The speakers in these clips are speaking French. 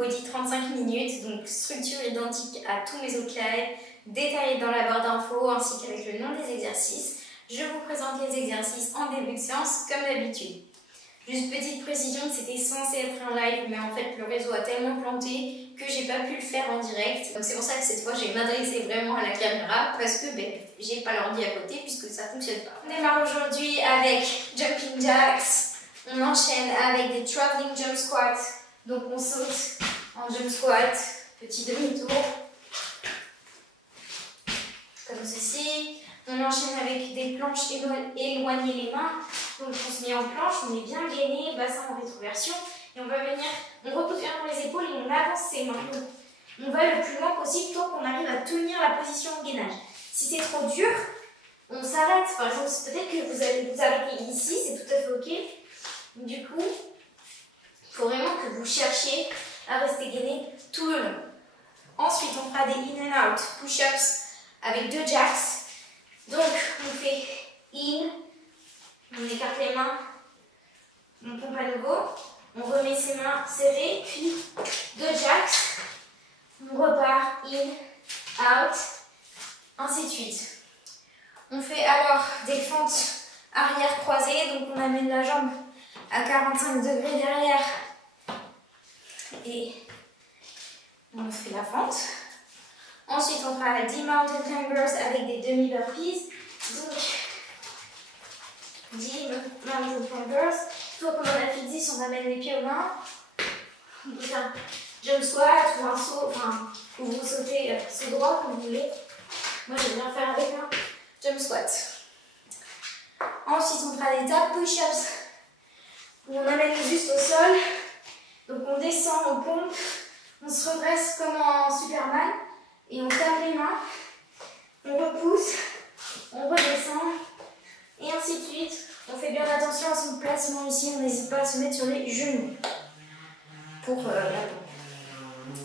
body 35 minutes, donc structure identique à tous mes autres lives, détaillée dans la barre d'infos ainsi qu'avec le nom des exercices. Je vous présente les exercices en début de séance comme d'habitude. Juste petite précision, c'était censé être un live, mais en fait le réseau a tellement planté que j'ai pas pu le faire en direct. Donc c'est pour ça que cette fois j'ai m'adressé vraiment à la caméra parce que j'ai pas l'ordi à côté puisque ça fonctionne pas. On démarre aujourd'hui avec jumping jacks. On enchaîne avec des traveling jump squats. Donc on saute en jump squat, petit demi-tour, comme ceci. On enchaîne avec des planches éloignées les mains. Donc on se met en planche, on est bien gainé, bassin en rétroversion. Et on va venir, on repose bien dans les épaules et on avance ses mains. Donc, on va le plus loin possible tant qu'on arrive à tenir la position de gainage. Si c'est trop dur, on s'arrête. Par exemple, peut-être que vous allez vous arrêter ici, c'est tout à fait ok. Du coup, il faut vraiment que vous cherchiez à rester gainé tout le long. Ensuite, on fera des in and out push-ups avec 2 jacks. Donc, on fait in, on écarte les mains, on pompe à nouveau, on remet ses mains serrées, puis 2 jacks, on repart in, out, ainsi de suite. On fait alors des fentes arrière croisées, donc on amène la jambe à 45 degrés derrière et on fait la fente. Ensuite, on fera 10 mountain climbers avec des demi-burpees. Donc, 10 mountain climbers. Soit comme on a fait 10, on amène les pieds aux mains. On peut faire jump squat ou un saut, enfin, ou vous sautez saut droit comme vous voulez. Moi, j'aime bien faire avec un jump squat. Ensuite, on fera des tap push-ups où on amène le buste au sol. Donc, on descend, on pompe, on se redresse comme en Superman. Et on tape les mains, on repousse, on redescend, et ainsi de suite. On fait bien attention à son placement ici, on n'hésite pas à se mettre sur les genoux pour la pompe.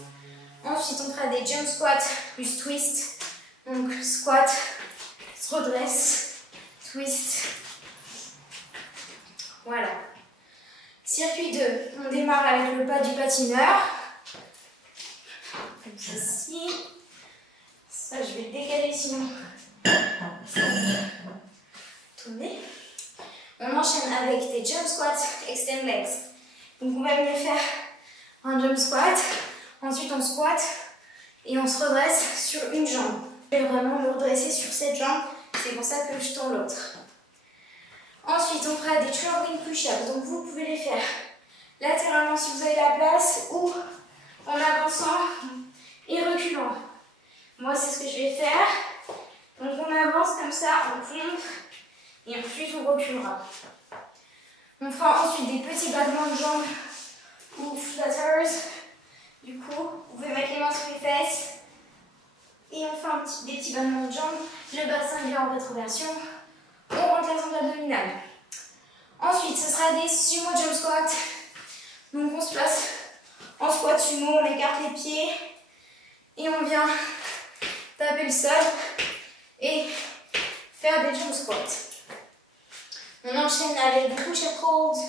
Ensuite, on fera des jump squats plus twist. Donc squat, se redresse, twist. Voilà. Circuit 2, on démarre avec le pas du patineur. Comme ceci. Ça, je vais le décaler sinon. Tourner. On enchaîne avec des jump squats extend legs. Donc on va venir faire un jump squat. Ensuite on squat et on se redresse sur une jambe. Je vais vraiment me redresser sur cette jambe. C'est pour ça que je tends l'autre. Ensuite on fera des traveling push-ups. Donc vous pouvez les faire latéralement si vous avez la place ou en avançant et reculant. Moi, c'est ce que je vais faire. Donc, on avance comme ça, on pompe et ensuite on reculera. On fera ensuite des petits battements de jambes ou flutters. Du coup, vous pouvez mettre les mains sur les fesses et on fait des petits battements de jambes. Le bassin vient en rétroversion. On rentre la zone abdominale. Ensuite, ce sera des sumo jump squats. Donc, on se place en squat sumo, on écarte les pieds et on vient taper le sol et faire des jump squats. On enchaîne avec des push-up holds.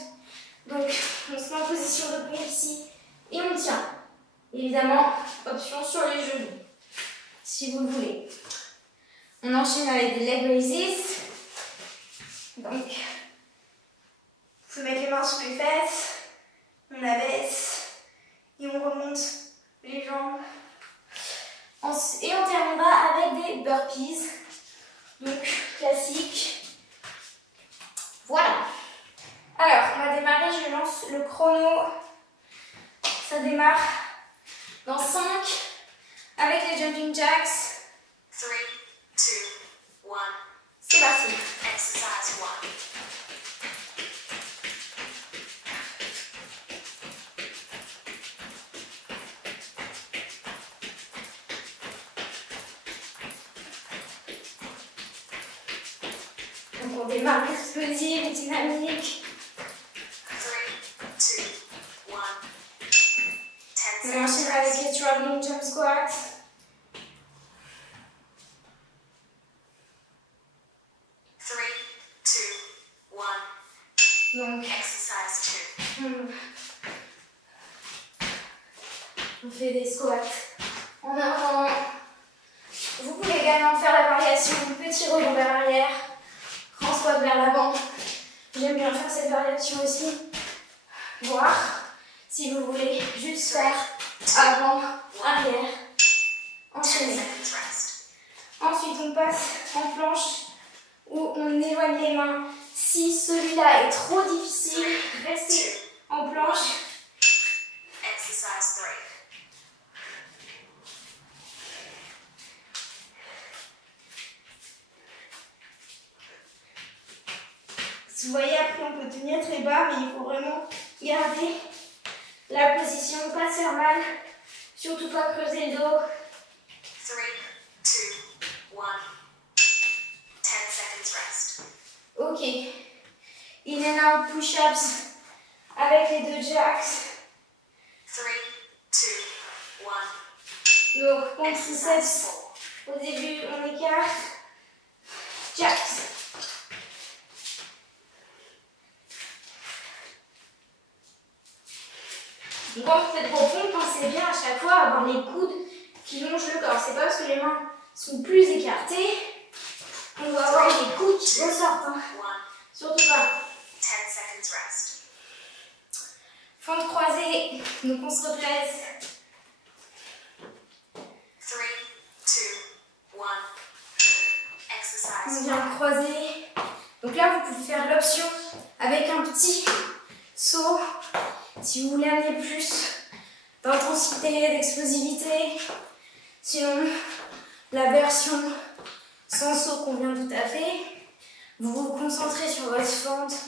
Donc, on se met en position de pompe ici et on tient. Évidemment, option sur les genoux, si vous le voulez. On enchaîne avec des leg raises. Donc, vous pouvez mettre les mains sur les fesses, on abaisse et on remonte les jambes. Et on terminera avec des burpees, donc classique. Voilà. Alors, on va démarrer, je lance le chrono. Ça démarre dans 5 avec les jumping jacks. 3, 2, 1. C'est parti. Exercise 1. Donc on démarre explosive, dynamique. 3, 2, 1. 10 On enchaîne avec les traveling jump squats. 3, 2, 1. Donc, Exercise 2. On fait des squats en avant. Vous pouvez également faire la variation petit rebond vers l'arrière, grand squat vers l'avant. J'aime bien faire cette variation aussi. Voire, si vous voulez, juste faire avant, arrière, enchaîner. Ensuite, on passe en planche où on éloigne les mains. Si celui-là est trop difficile, restez en planche. Exercise 3. Vous voyez, après on peut tenir très bas, mais il faut vraiment garder la position, pas se faire mal, surtout pas creuser le dos. 3, 2, 1. 10 seconds rest. Ok. In and out push-ups avec les 2 jacks. 3, 2, 1. Donc, pompe triceps. Au début, on écarte. Jacks. Donc, quand vous faites vos pompes, pensez bien à chaque fois à avoir les coudes qui longent le corps. C'est pas parce que les mains sont plus écartées qu'on doit avoir les coudes qui ressortent. Hein. Surtout pas. 10 seconds rest. Fente croisée, donc on se replace. 3, 2, 1. Exercise. On vient croiser. Donc là, vous pouvez faire l'option avec un petit saut. Si vous voulez amener plus d'intensité, d'explosivité. Sinon, la version sans saut convient tout à fait. Vous vous concentrez sur votre fente. 3,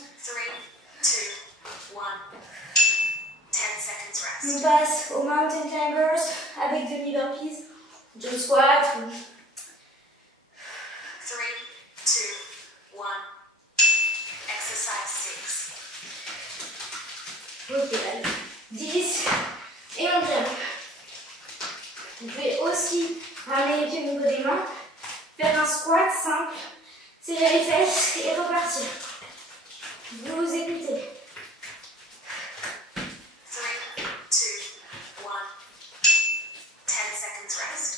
2, 1. 10 seconds rest. On passe au mountain climbers avec demi-burpees, jump squat. 3, 2, 1. Exercise 6. Ok, allez. 10 et on jump. Vous pouvez aussi ramener les pieds au niveau des mains, faire un squat simple, serrer les fesses et repartir. Vous vous écoutez. 3, 2, 1. 10 seconds rest.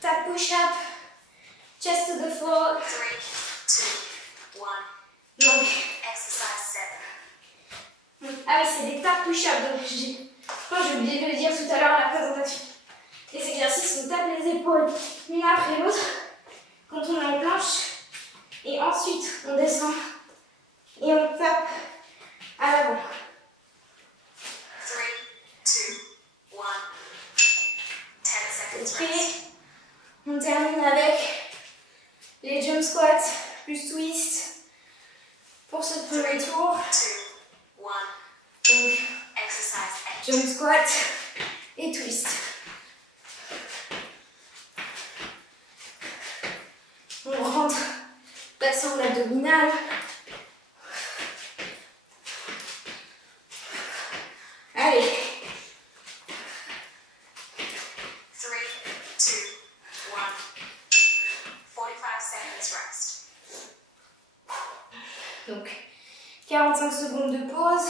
Tap push-up, chest to the floor. 3, 2, 1. Donc, Exercise 7. ah oui, c'est des tap push-up. Donc, je crois que j'ai oublié de le dire tout à l'heure à la présentation. Les exercices, on tape les épaules l'une après l'autre quand on est en planche. Et ensuite, on descend et on tape à l'avant. 3, 2, 1. 10 seconds Ok. rest. On termine avec les jump squats plus twist pour ce premier tour. 2, 1. Donc, Exercise 8. jump squat et twist. On rentre l'accent de l'abdominal. Allez. 3, 2, 1. 45 seconds rest. Donc, 45 secondes de pause.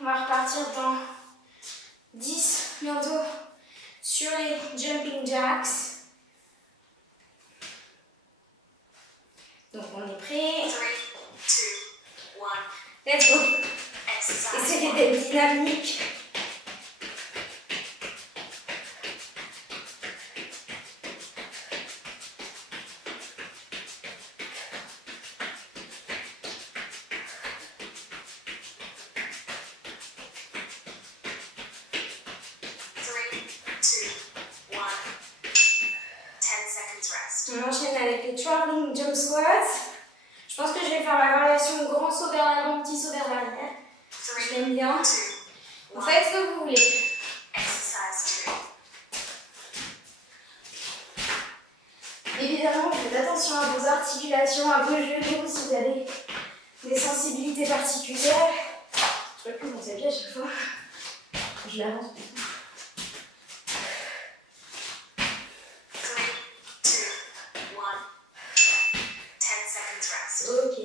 On va repartir dans 10 bientôt sur les jumping jacks. Donc on est prêt. 3, 2, 1. Let's go. Exercise Essayez 1. d'être dynamique. On enchaîne avec les traveling jump squats. Je pense que je vais faire la variation grand saut vers l'avant, petit saut vers l'arrière. Je l'aime bien. Vous faites ce que vous voulez. Exercise 2. Évidemment, faites attention à vos articulations, à vos genoux, si vous avez des sensibilités particulières. Je ne sais plus mon tapis à chaque fois. Je l'avance. 3, 2, 1. 10 seconds rest. Ok.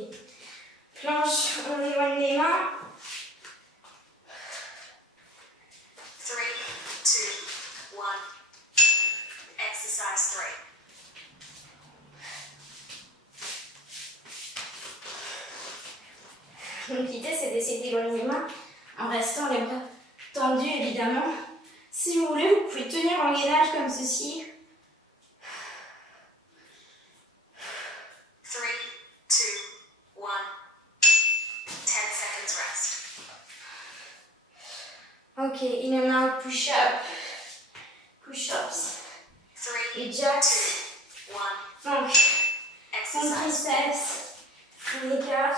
Planche, on éloigne les mains. 3, 2, 1. Exercise 3. Donc l'idée c'est d'essayer d'éloigner les mains en restant les bras tendus évidemment. Si vous voulez, vous pouvez tenir en gainage comme ceci. 3, 2, 1. 10 seconds rest. Ok, in and out, push-up, push-ups 3, et jacks. 2, 1. Donc, on Exercise. triceps, on écarte,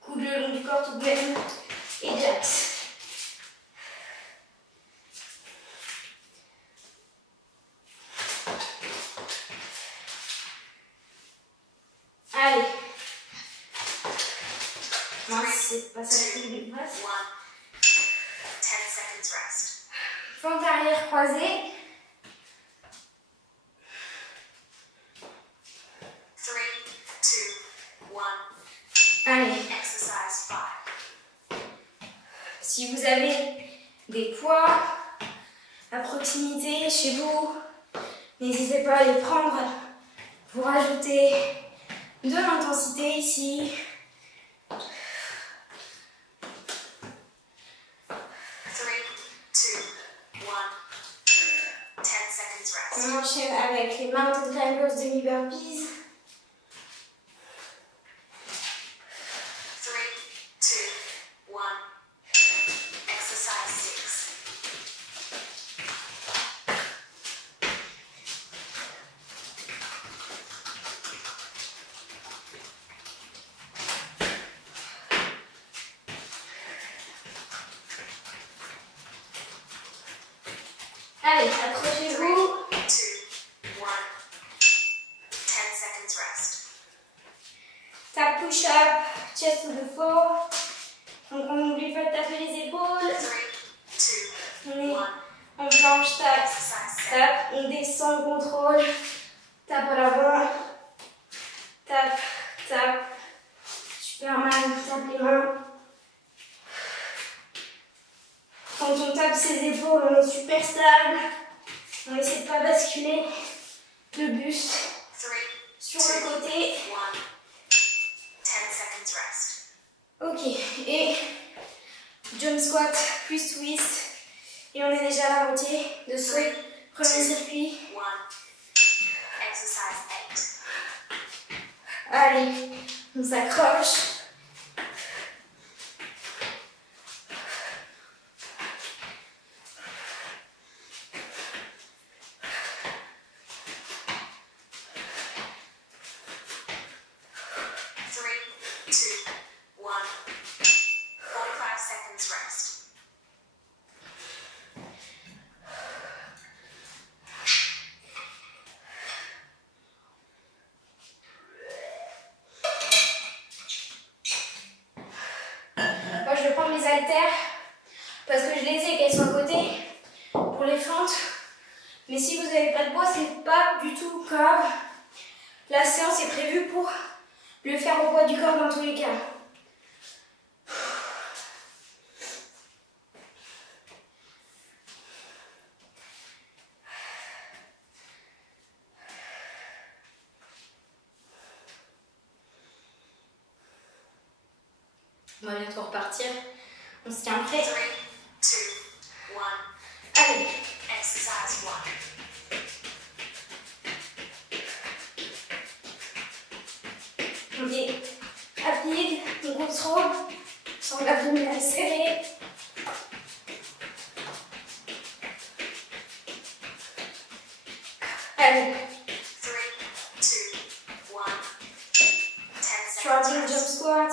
coude le long du corps tout de même et jacks. Allez. Mince, c'est pas ça qui me passe. 1. 10 seconds rest. Fente arrière croisée. 3, 2, 1. Allez. Exercise 5. Si vous avez des poids à proximité chez vous, n'hésitez pas à les prendre pour ajouter de l'intensité ici. 3, 2, 1. 10 seconds rest. On enchaîne avec les mountain climbers demi-burpees. 3, 2, 1. Exercise 6. Allez, 3, accrochez-vous. 2, 1. 10 seconds rest. Tap push-up, chest to the floor. Donc on n'oublie pas de taper les épaules. 3, 2, On est 1. en planche, tap, Exercise 7. tap. On descend, on contrôle. Tap à l'avant. Tap, tap. Super mal, tape les mains. Quand on tape ses épaules, on est super stable. On essaie de ne pas basculer le buste 3, sur le côté. 1. 10 seconds rest. Ok, et jump squat plus twist. Et on est déjà à la moitié de ce premier circuit. 1. Exercise 8. Allez, on s'accroche. Parce que je les ai qu'elles soient à côté pour les fentes. Mais si vous n'avez pas de poids, c'est pas du tout grave. La séance est prévue pour le faire au poids du corps dans tous les cas. On va bientôt repartir. On se tient prêt. 3, 2, 1. Allez. Exercise 1. On est rapide, on contrôle, sans l'abdominal serré. Allez. 3, 2, 1. 10 Starting seconds jump rest. squat.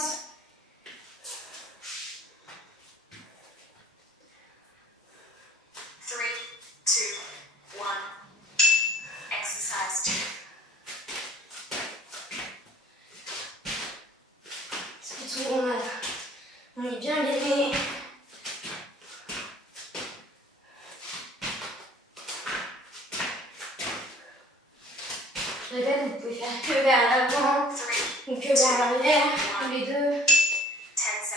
Je répète, vous pouvez faire que vers l'avant ou que vers l'arrière, ou les deux. 10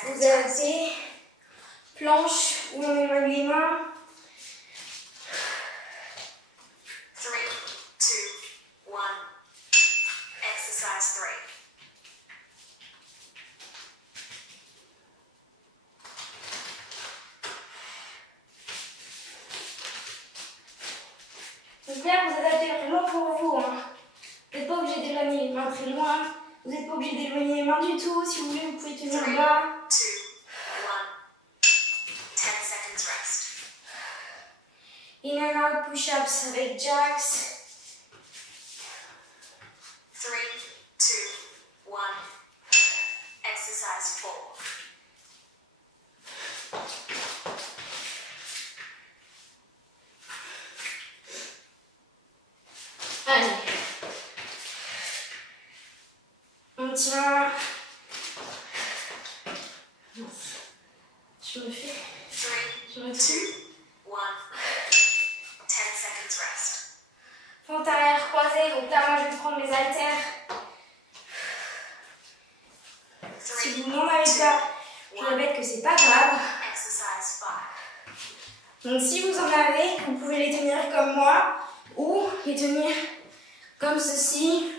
Vous seconds rest. adaptez. Planche où on éloigne les mains. 3, 2, 1. Exercise 3. Donc là, vous adaptez vraiment pour vous. Hein. Vous n'êtes pas obligé d'éloigner les mains très loin. Vous n'êtes pas obligé d'éloigner les mains du tout. Si vous voulez, vous pouvez tenir 3, 2, 1. bas. 10 seconds rest. In and out push-ups avec jacks. 3, 2, 1. Exercise 4. Allez. On tient. Je me fais. 3, Je me 2, 1. 10 seconds rest. Fente arrière croisée. Donc là, moi, je vais prendre mes haltères. 3, Si vous n'en avez pas, je répète que c'est pas grave. exercise 5. Donc si vous en avez, vous pouvez les tenir comme moi ou les tenir comme ceci.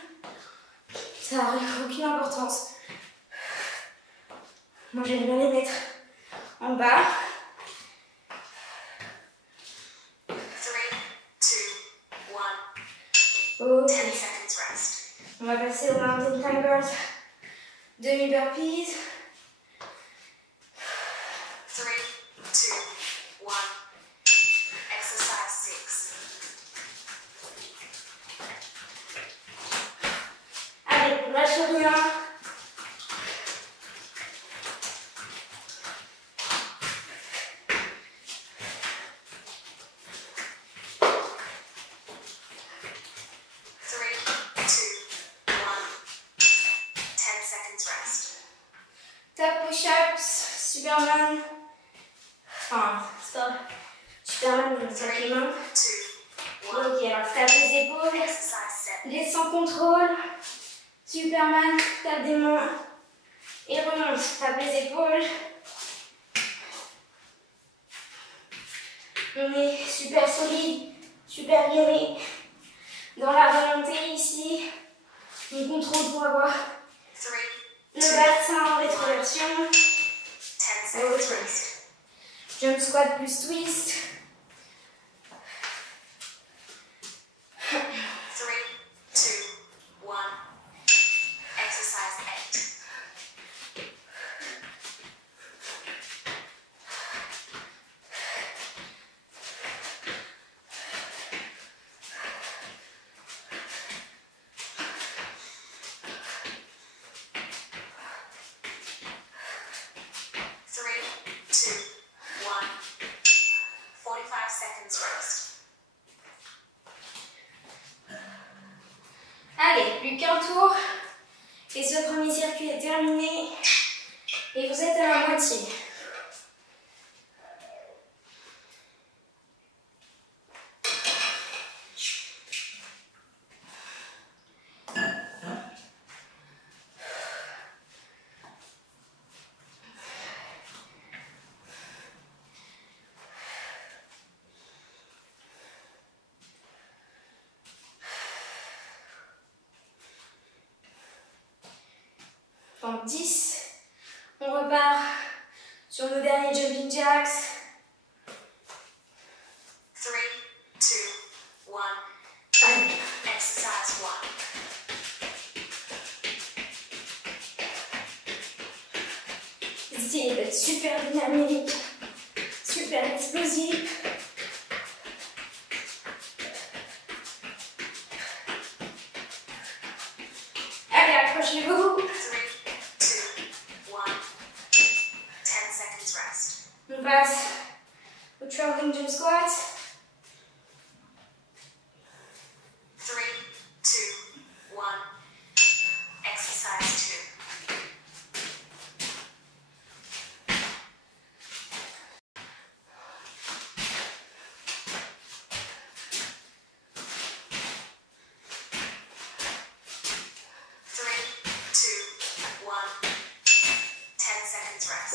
Ça n'a aucune importance. Moi j'aime bien les mettre en bas. 3, 2, 1. Ok. 10 seconds rest. On va passer au mountain climbers. Demi burpees. 3, 2, 1. Exercise 6. Allez, on lâche rien. Top push-ups, Superman. Enfin, stop. Superman, on tape les mains. 2, 1. Ok, alors tape les épaules. Exercise 7. Descends, contrôle. Superman, tape des mains. Et remonte, tape les épaules. On est super solide, super gainé. Dans la remontée ici, on contrôle pour avoir 3, le bassin en rétroversion. 10 seconds Ok. rest. Jump squat plus twist. 3, 2, 1. Exercise 8. Three, 2, 1. 45 seconds rest. Allez, plus qu'un tour. Et ce premier circuit est terminé. Et vous êtes à la moitié. Donc 10. On repart sur nos derniers jumping jacks. 3, 2, 1. Allez. Exercise 1. Essayez d'être super dynamique, super explosif. Allez, accrochez-vous. 3, 2, 1. 10 seconds rest. On passe au traveling jump squat. 3, 2, 1. Exercise 2.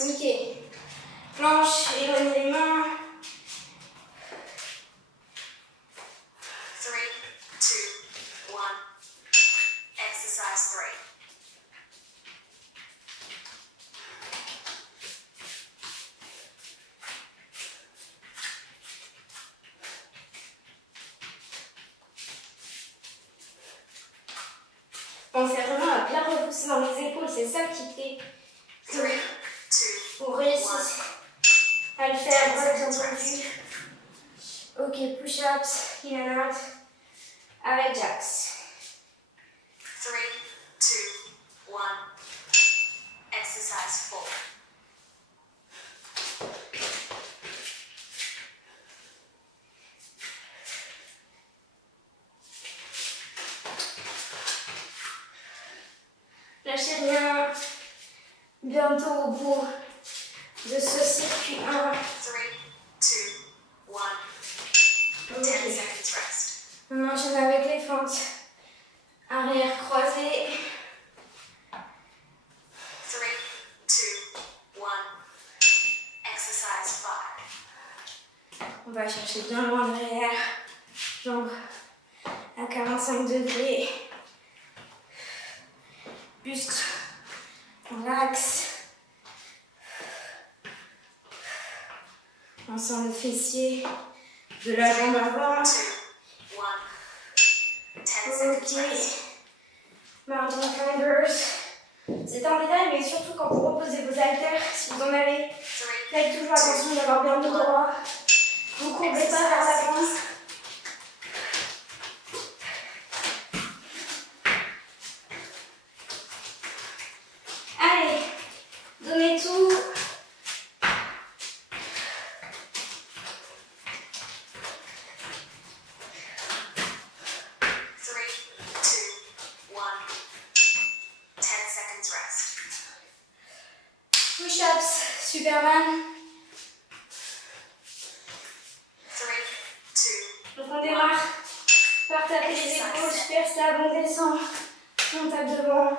Ok. Planche, éloignez les mains. 3, 2, 1. Exercise 3. Pensez vraiment à bien repousser dans les épaules, c'est ça qui fait 3, 2, pour réussir à le faire, voilà, bien entendu. Ok, push-ups, in and out, avec jacks. 3, 2, 1. Exercise 4. Lâchez rien, bientôt au bout de ce circuit 1. 3, 2, 1. 10 seconds rest. On enchaîne avec les fentes. Arrière croisé. 3, 2, 1. Exercise 5. On va chercher bien loin derrière. Jambes à 45 degrés. Buste dans l'axe. On sent le fessier de la jambe avant. 2, 1. 10 seconds Ok. rest. Mountain climbers. C'est en détail, mais surtout quand vous reposez vos haltères, si vous en avez, 3, faites toujours attention d'avoir bien le dos droit. Vous courbez pas vers l'avant. Allez, donnez tout. 3, 2, 1. 10 seconds rest. Push-ups, Superman. 3, 2, Donc on démarre par taper les épaules, super stable, on descend, on tape devant.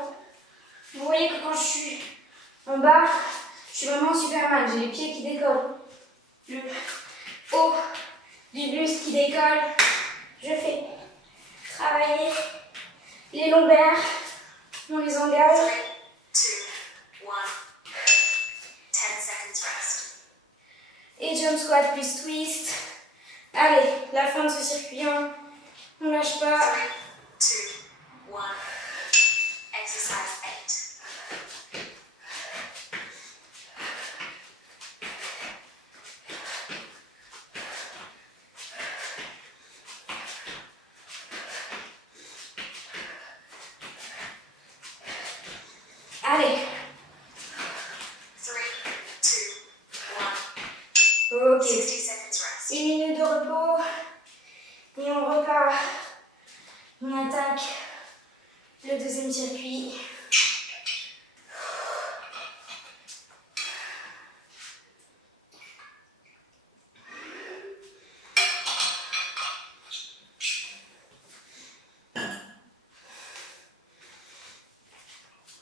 Vous voyez que quand je suis en bas, je suis vraiment Superman, j'ai les pieds qui décollent. Le haut du buste qui décolle. Je fais travailler les lombaires, on les 3, engage. 2, 1. 10 seconds rest. Et jump squat plus twist. Allez, la fin de ce circuit 1, on lâche 3, pas. 2, 1. Exercise 8. Allez, 3, 2, 1. ok. 60 seconds rest. 1 minute de repos et on repart. On attaque le deuxième circuit.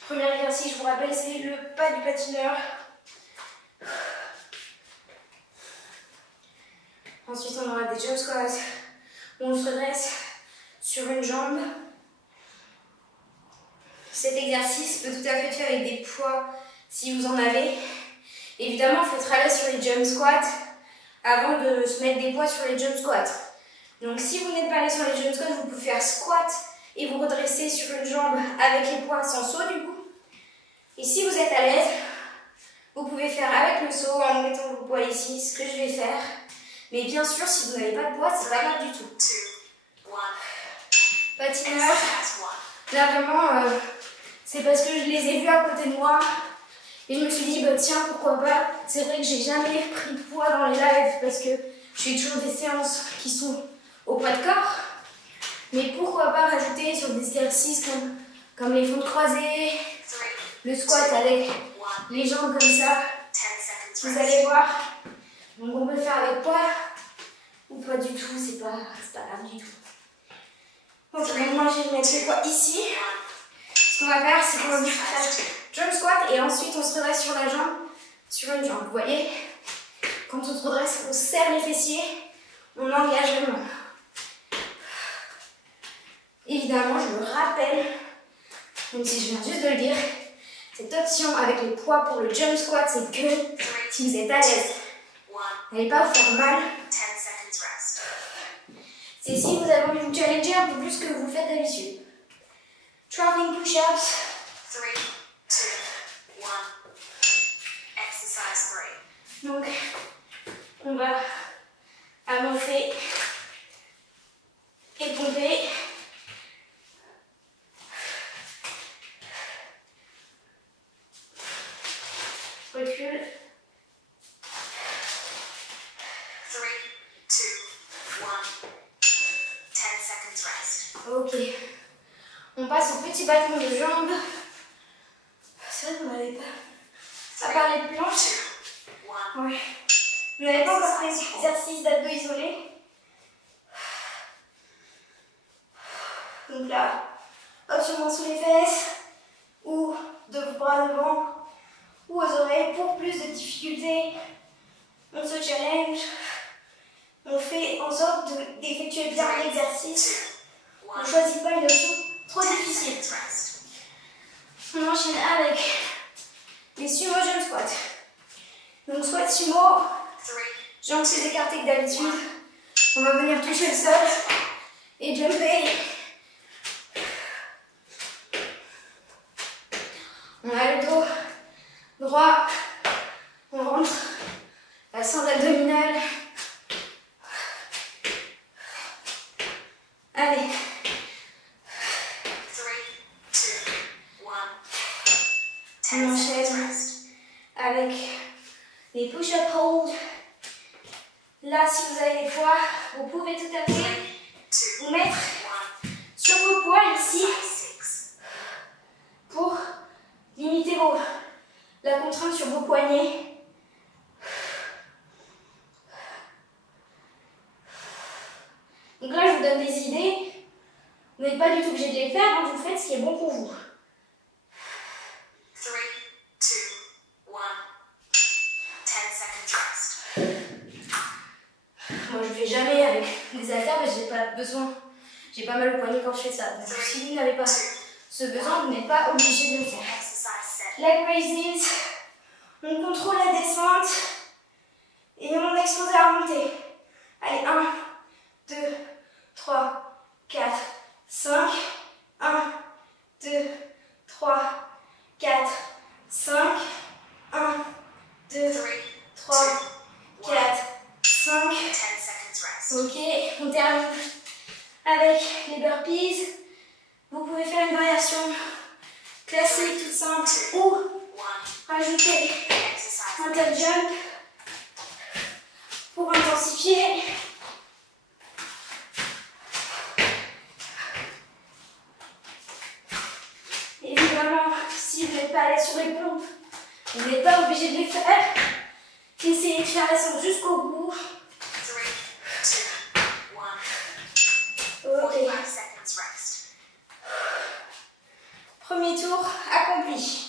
Premier exercice, je vous rappelle, c'est le pas du patineur. Ensuite, on aura des jump squats où on se redresse sur une jambe. Cet exercice peut tout à fait être fait avec des poids si vous en avez. Évidemment, il faut être à l'aise sur les jump squats avant de se mettre des poids sur les jump squats. Donc, si vous n'êtes pas à l'aise sur les jump squats, vous pouvez faire squat et vous redresser sur une jambe avec les poids sans saut du coup. Et si vous êtes à l'aise, vous pouvez faire avec le saut en mettant vos poids ici, ce que je vais faire. Mais bien sûr, si vous n'avez pas de poids, c'est pas grave du tout. 2, 1. Patineur, Exercise 1. là vraiment, c'est parce que je les ai vus à côté de moi. Et je me suis dit, bah tiens, pourquoi pas. C'est vrai que j'ai jamais pris de poids dans les lives parce que je fais toujours des séances qui sont au poids de corps. Mais pourquoi pas rajouter sur des exercices comme les fentes croisées, 3, le squat avec 1. les jambes comme ça. 10 seconds Vous rest. allez voir. Donc on peut le faire avec poids ou pas du tout, c'est pas grave du tout. Ok, donc moi je vais mettre les poids ici. Ce qu'on va faire, c'est qu'on va faire jump squat et ensuite on se redresse sur la jambe sur une jambe. Vous voyez, quand on se redresse, on serre les fessiers, on engage vraiment. Évidemment, je le rappelle, même si je viens juste de le dire, cette option avec les poids pour le jump squat, c'est que si vous êtes à l'aise. N'allez pas vous faire mal. C'est si vous avez envie de vous challenger un peu plus que vous le faites d'habitude. Traveling push-ups. 3, 2, 1. Exercise 3. Donc, on va avancer et pomper. Recule. 3, 2, 1. 10 seconds rest. Ok. On passe au petit battement de jambes. C'est vrai qu'on n'avait pas. À part les planches. 2, 1. Ouais. On n'avait pas encore fait l'exercice d'abdos isolés. Donc là, option main sous les fesses, ou deux bras devant, ou aux oreilles pour plus de difficulté. On se challenge. On fait en sorte d'effectuer bien l'exercice. On ne choisit pas une option trop difficile. On enchaîne avec les sumo jump squat. Donc squat sumo, jambes plus écartées que d'habitude. On va venir toucher le sol et jumper. On a le dos droit, on rentre la cendre abdominale. Allez. 3, 2, 1. On enchaîne avec les push-up hold. Là, si vous avez les poids, vous pouvez tout à fait vous mettre sur vos poids ici pour limiter la contrainte sur vos poignets. Donc là, je vous donne des idées. Vous n'êtes pas du tout obligé de les faire, hein, vous faites ce qui est bon pour vous. 3, 2, 1. 10 seconds rest. Moi, je ne fais jamais avec des haltères parce que j'ai pas besoin. J'ai pas mal au poignet quand je fais ça. Donc, si vous n'avez pas ce besoin, vous n'êtes pas obligé de le faire. Leg raises. On contrôle la descente et on explose la remontée. Allez, 1, 2, 3, 4, 5. 1, 2, 3, 4, 5. 1, 2, 3, 4, 5. 10 seconds rest. Ok, on termine avec les burpees. Vous pouvez faire une variation classique, toute simple, ou 1. rajouter Exercise. un top jump pour intensifier. Évidemment, si vous n'êtes pas à l'aise sur les pompes, vous n'êtes pas obligé de les faire. Essayez de faire la séance jusqu'au bout. 3, 2, 1. Ok. 45 seconds rest. Premier tour accompli.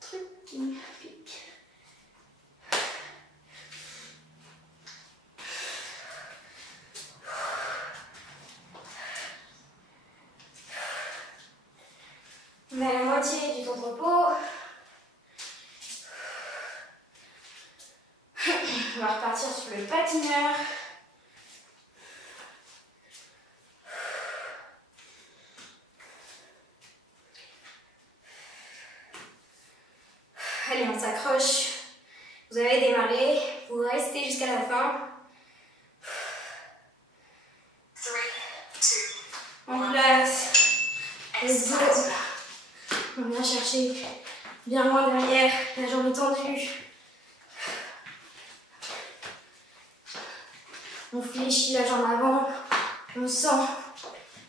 Truc qui me pique. On a la moitié du temps de repos. On va repartir sur le patineur. Allez, on s'accroche. Vous avez démarré, vous restez jusqu'à la fin. 3, 2, En place. Let's go. exercise. On vient chercher bien loin derrière, la jambe est tendue. On fléchit la jambe avant, on sent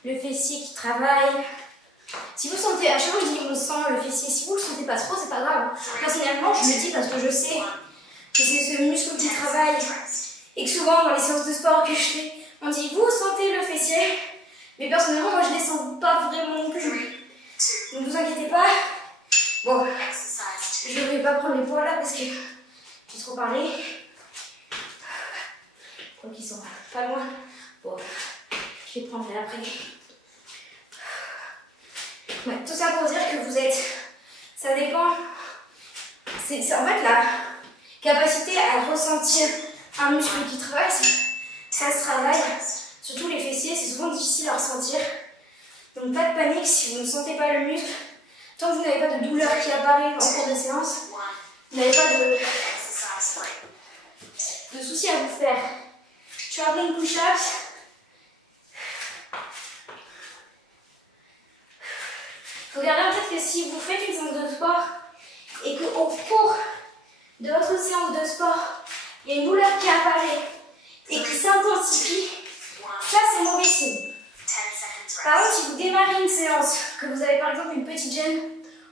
le fessier qui travaille. Si vous sentez, à chaque fois je dis on sent le fessier, si vous le sentez pas trop, c'est pas grave. Personnellement, je le dis parce que je sais que c'est ce muscle qui travaille et que souvent dans les séances de sport que je fais, on dit vous sentez le fessier, mais personnellement moi je ne les sens pas vraiment non plus. Donc vous inquiétez pas, Bon, Exercise 2. je ne vais pas prendre les poids là parce que j'ai trop parlé. Quoi qu'ils sont pas loin. Bon, je vais prendre là après. Ouais, tout ça pour dire que vous êtes... Ça dépend... C'est en fait la capacité à ressentir un muscle qui travaille, ça se travaille. Surtout les fessiers, c'est souvent difficile à ressentir. Donc pas de panique si vous ne sentez pas le muscle. Tant que vous n'avez pas de douleur qui apparaît en cours de séance, vous n'avez pas de soucis à vous faire. Traveling push-ups. Regardez en tête que si vous faites une séance de sport et qu'au cours de votre séance de sport, il y a une douleur qui apparaît et qui s'intensifie, ça c'est mauvais signe. Par exemple, si vous démarrez une séance, que vous avez par exemple une petite gêne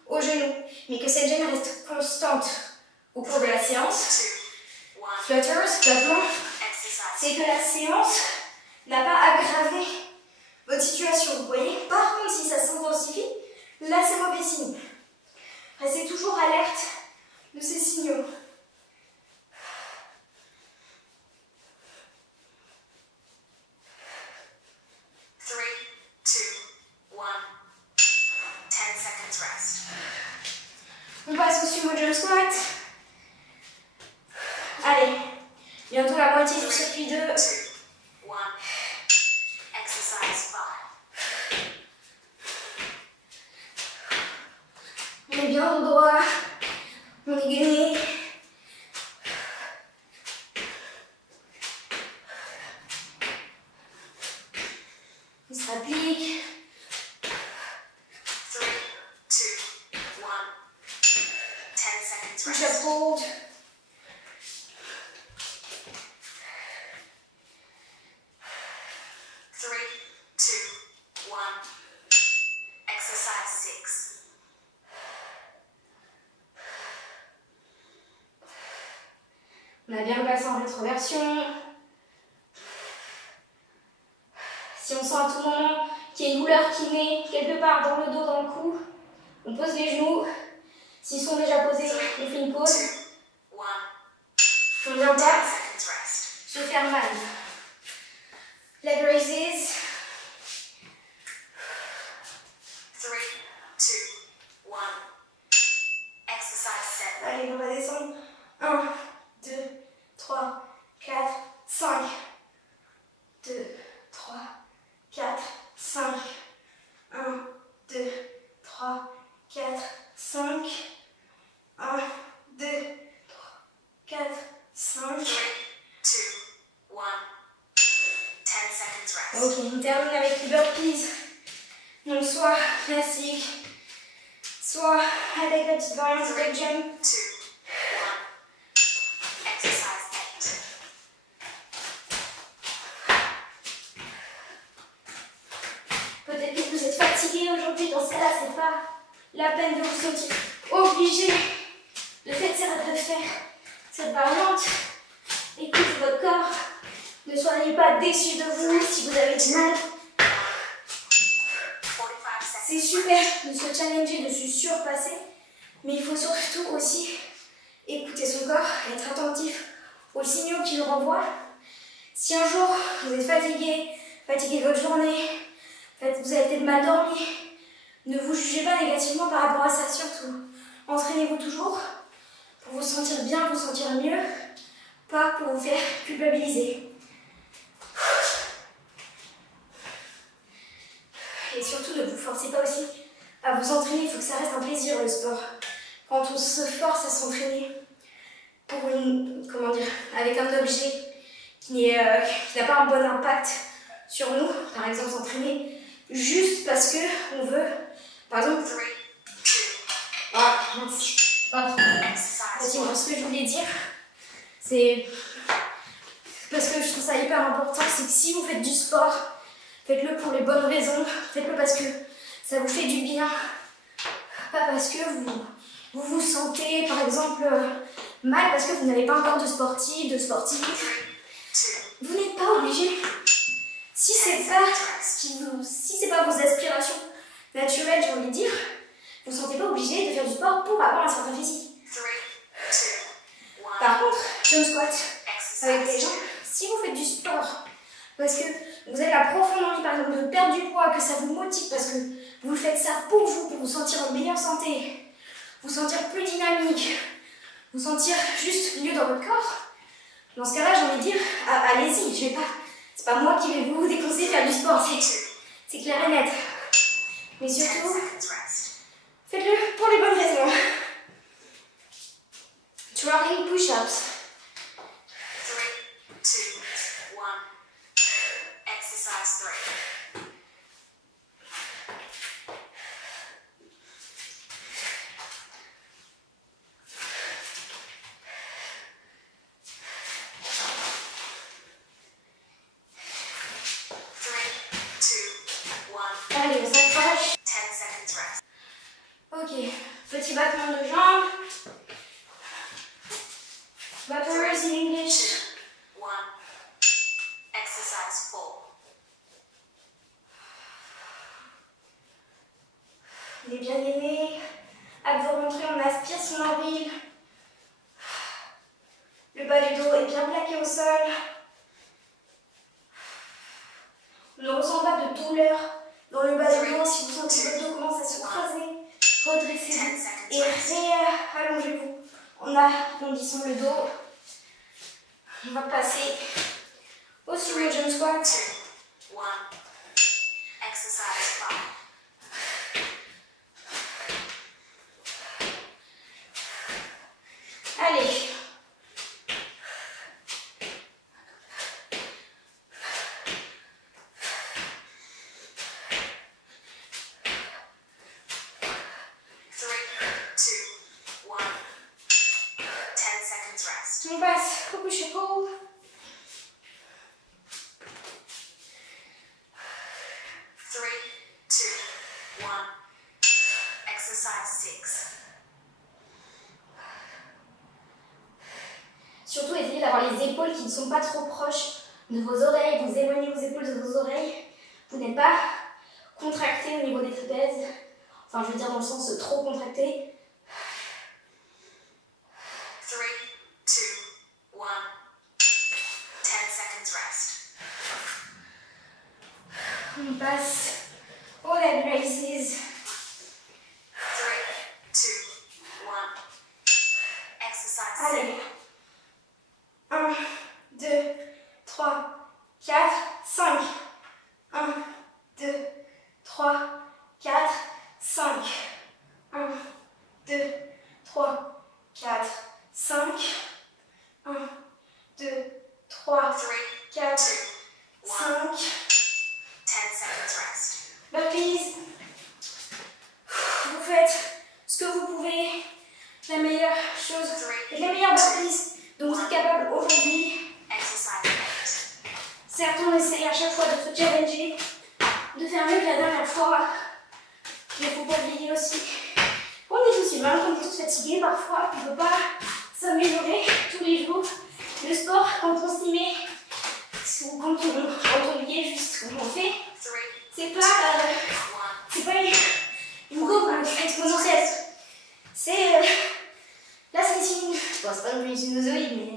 au genou, mais que cette gêne reste constante au cours de la séance, flutters, flottement, c'est que la séance n'a pas aggravé votre situation. Vous voyez? Par contre, si ça s'intensifie, là c'est mauvais signe. Restez toujours alerte de ces signaux. On passe au sumo jump squat. Allez, bientôt la moitié du circuit 2. On est bien au droit, on est gainé. On se rapplique. 3, 2, 1. 10 seconds Push rest. up hold. On a bien le bassin en rétroversion. Si on sent à tout moment qu'il y a une douleur qui naît quelque part dans le dos, dans le cou, on pose les genoux. S'ils sont déjà posés, on fait une pause. On ne vient pas se faire mal. Leg raises. 3, 2, 1. Exercise 7. Allez, on va descendre. 1, 2, 3, 4, 5. 2, 3, 4, 5. 1, 2, 3, 4, 5. 1, 2, 3, 4, 5. 3, 2, 1. 10 seconds rest. Ok, on termine avec les burpees. Donc soit classique, soit avec la petite variante leg jump. 2, 1. Exercise 8. Peut-être que vous êtes fatigué aujourd'hui, dans ce cas-là, c'est pas la peine de vous sentir obligé de faire cette variante. Écoutez votre corps, ne soyez pas déçus de vous si vous avez du mal. 45 C'est seconds. super de se challenger, de se surpasser, mais il faut surtout aussi écouter son corps, être attentif aux signaux qu'il renvoie. Si un jour vous êtes fatigué de votre journée, vous avez peut-être mal dormi, ne vous jugez pas négativement par rapport à ça, surtout. Entraînez-vous toujours pour vous sentir bien, vous sentir mieux, pas pour vous faire culpabiliser. Et surtout, ne vous forcez pas aussi à vous entraîner, il faut que ça reste un plaisir le sport. Quand on se force à s'entraîner pour avec un objet qui n'a pas un bon impact sur nous, par exemple s'entraîner juste parce que on veut, par exemple, 3, 2, exercise 1. ce que je voulais dire, c'est parce que je trouve ça hyper important, c'est que si vous faites du sport, faites-le pour les bonnes raisons, faites-le parce que ça vous fait du bien, pas parce que vous vous sentez par exemple mal parce que vous n'avez pas encore de sportif. Vous n'êtes pas obligé. Si c'est pas vos aspirations naturelles, j'ai envie de dire, vous ne sentez pas obligé obligé de faire du sport pour avoir un certain physique. 3, 2, 1. Par contre, jump squat avec les Exercise. jambes, si vous faites du sport, parce que vous avez la profonde envie par exemple de perdre du poids, que ça vous motive, parce que vous faites ça pour vous sentir en meilleure santé, vous sentir plus dynamique, vous sentir juste mieux dans votre corps, dans ce cas-là, j'ai envie de dire, allez-y, je vais pas, c'est pas moi qui vais vous déconseiller de faire du sport, c'est clair et net. Mais 10 surtout, seconds rest. faites-le pour les bonnes raisons. Twirling push-ups. 3, 2, 1. Exercise 3. Allez, on s'approche. 10 seconds rest. Ok, petit battement de jambes. Vaporous in English. 1. Exercise 4. Il est bien gainé. Abdos rentrés, on aspire son nombril. Le bas du dos est bien plaqué au sol. On ne ressent pas de douleur dans le bas du dos. Si vous sentez que votre dos commence à se creuser, redressez-vous et allongez-vous en arrondissant le dos. On va passer au sumo jump squat. 2, 1. Exercise 5. Allez. On passe au push-pull. Surtout, essayez d'avoir les épaules qui ne sont pas trop proches de vos oreilles. Vous éloignez vos épaules de vos oreilles. Vous n'êtes pas contracté au niveau des trapèzes. Enfin, je veux dire dans le sens trop contracté. 3, 2, 1. 10 seconds rest. On passe au leg raises. 3, 2, 1. Exercise 6. Allez. 1, 2, 3, 4, 5. 1, 2, 3, 4, 5. 1, 2, 3, 4, 5. 1, 2, 3, 4, 5. 10 seconds rest. Burpees. Vous faites ce que vous pouvez. La meilleure chose, les meilleures burpees dont vous êtes capable aujourd'hui. Exercise 8. Certes, on essaye à chaque fois de se challenger, de faire mieux que la dernière fois. Mais il ne faut pas oublier aussi qu'on est tous humains, qu'on est tous fatigués parfois, on ne peut pas s'améliorer tous les jours. Le sport, quand on s'y met, ou quand on y est juste comme on fait, c'est pas une courbe exponentielle. C'est là c'est une... Bon, c'est pas non plus une sinusoïde, mais...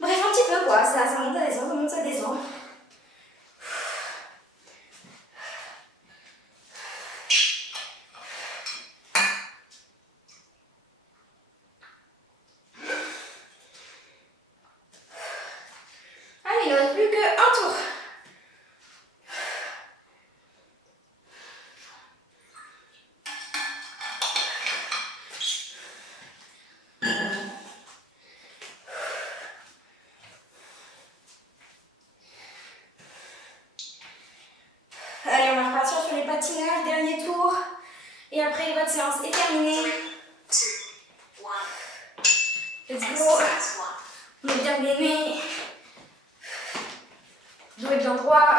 Bref, un petit peu quoi, ça monte, ça descend, ça monte, ça descend. Allez, il ne reste plus qu'un tour. Allez, on va repartir sur les patinages, dernier tour. Et après, votre séance est terminée. 2, 1. Let's go. Exercise 1. On est bien gainé. Dos est bien droit.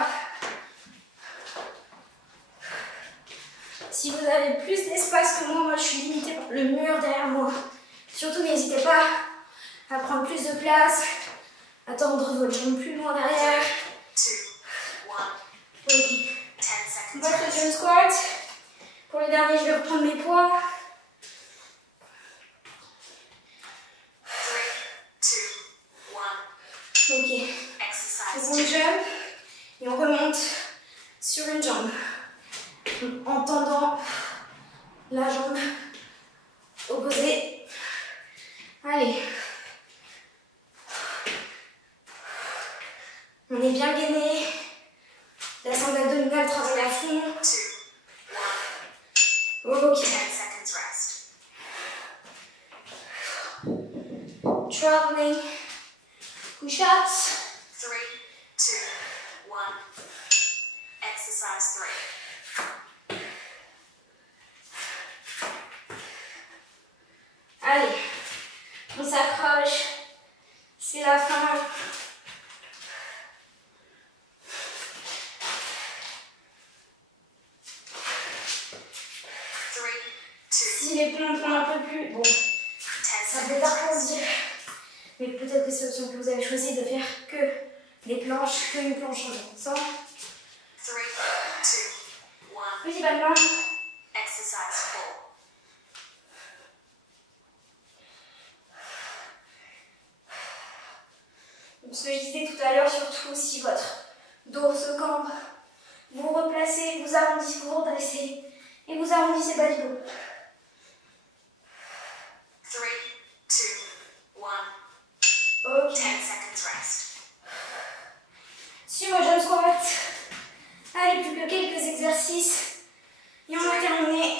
Si vous avez plus d'espace que moi je suis limitée par le mur derrière moi. Surtout, n'hésitez pas à prendre plus de place, à tendre votre jambe plus loin derrière. 2, 1. Ok. 10 On seconds passe rest. au jump squat. Pour le dernier, je vais reprendre mes poids. Et on remonte sur une jambe en tendant la jambe opposée. Allez. On est bien gainé. La sangle abdominale travaille à fond. 2, 1. Ok. 10 seconds rest. Traveling push-ups. 3, 2, 1. Exercise 3. Allez, on s'accroche. C'est la fin. Si les plombs prennent un peu plus, bon, ça peut tard pour se dire. Mais peut-être que c'est l'option que vous avez choisi de faire que des planches, que une planche en avançant. 3, 2, 1. Principalement, Exercise 4. ce que je disais tout à l'heure, surtout si votre dos se cambre, vous replacez, vous arrondissez, vous redressez et vous arrondissez bas du dos. 3, 2, 1. Ok. 10 seconds rest. Sumo jump squat. Allez, plus que quelques exercices. Et on a terminé. 2, 1.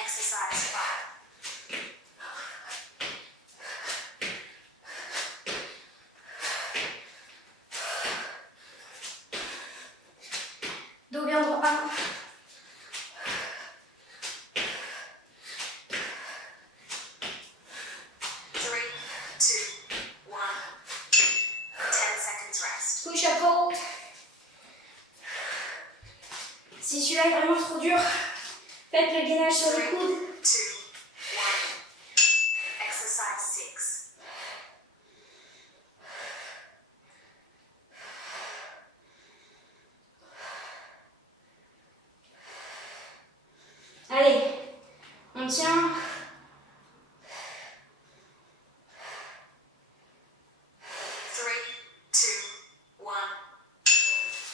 Exercise 5. Dos bien droit. 3, 2, 1. 10 seconds rest. Push up hold. Si celui-là est vraiment trop dur, faites le gainage sur les 3, 2, coudes. 1. Exercise 6. Allez, on tient. 3, 2, 1.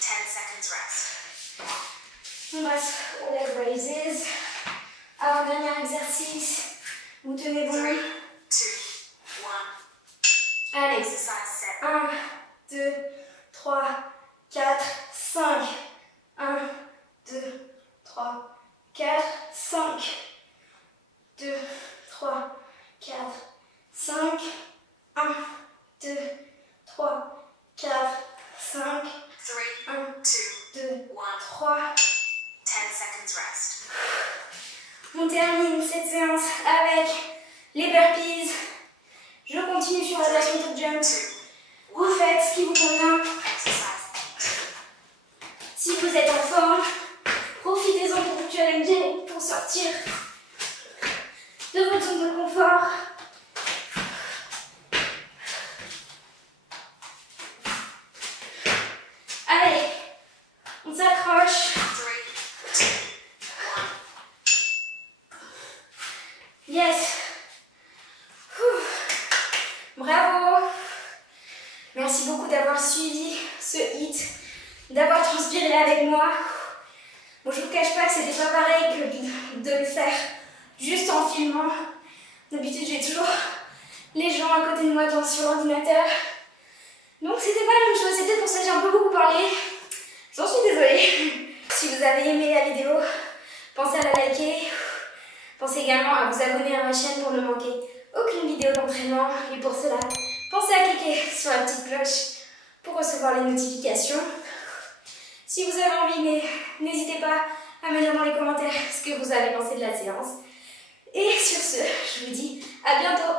10 seconds rest. On passe aux leg raises. Avant-dernier exercice. Vous tenez 3, bon. 2, 1. Allez. Exercise 7. 1, 2, 3, 4, 5. 1, 2, 3, 4, 5. 2, 3, 4, 5. 1, 2, 3, 4, 5. 3, 1, 2, 2, 1. 3. 10 seconds rest. On termine cette séance avec les burpees. Je continue sur la version top jump. 2, Vous faites ce qui vous convient. exercise 8. Si vous êtes en forme, profitez-en pour vous challenger, pour sortir de votre zone de confort. Allez, on s'accroche. 3, 2, 1. Yes. Bravo. Merci beaucoup d'avoir suivi ce hit, d'avoir transpiré avec moi. Bon, je vous cache pas que c'était pas pareil que de le faire juste en filmant. D'habitude, j'ai toujours les gens à côté de moi sur l'ordinateur. Donc c'était pas la même chose, c'était pour ça que j'ai un peu beaucoup parlé. J'en suis désolée. Si vous avez aimé la vidéo, pensez à la liker. Pensez également à vous abonner à ma chaîne pour ne manquer aucune vidéo d'entraînement. Et pour cela, pensez à cliquer sur la petite cloche pour recevoir les notifications. Si vous avez envie, n'hésitez pas à me dire dans les commentaires ce que vous avez pensé de la séance. Et sur ce, je vous dis à bientôt.